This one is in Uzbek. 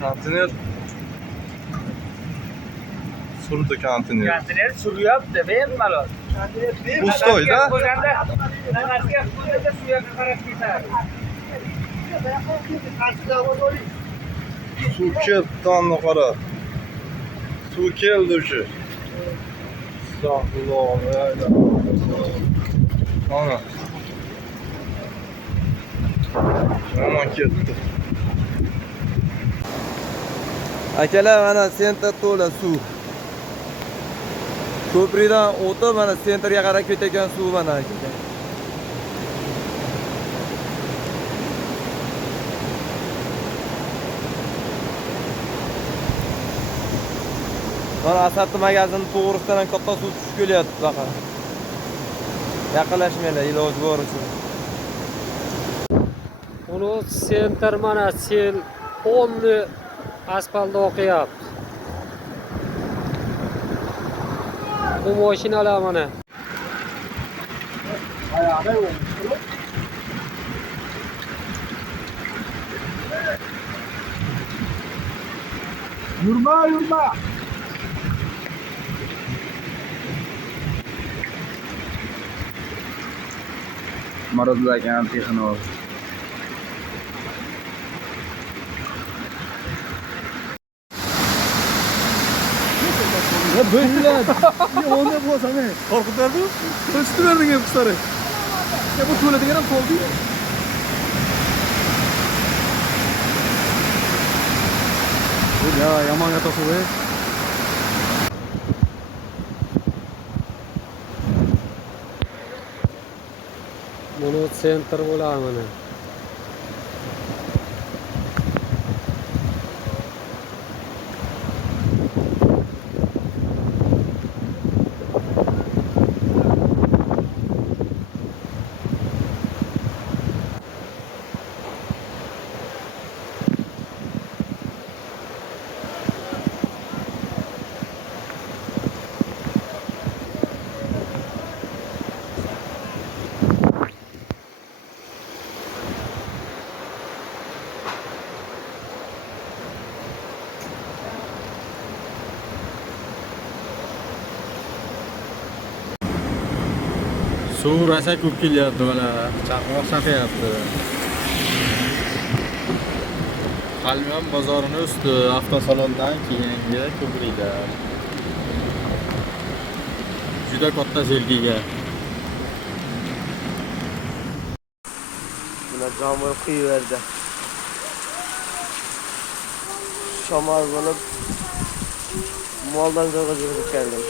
Konteyner surdi konteyner. Konteyner suryapti, bemalol. Pustoyda. Nafasga qo'yda suyaga qarab ketadi. Suv keldi, tonni qara. Suv keldi o'sha. Astagfirullah. Ana. Aman ketdi. Akalar, mana sentr to'la suv. Ko'prikdan o'tib, mana sentrga qarab ketayotgan suv mana akalar. Mana Asatli magazin to'g'risidan katta suv tushib kelyapti faqat. Yaqinlashmanglar, iloji boricha. Uni sentr mana sel polni asfaltda oqyapti. Bu mashinalar mana. Yurma. Maradlagan texnik. Ya böyle. Onda bu sana. Korkutardı. Kaçtı verdin hep kuşları. Ya bu tuvalete gelen sol değil. Ya yaman yatası be. Bunu sentr bo'ladi mana. Suv rasa ko'p kelyapti mana. Chaqmoq chaqyapti. Qalyon bozorini usti avtosalondan keyingi ko'prikda. Juda katta sergiga. Buna jamur quyuverdi. Shamol bo'lib moldan joyga yurib keldim.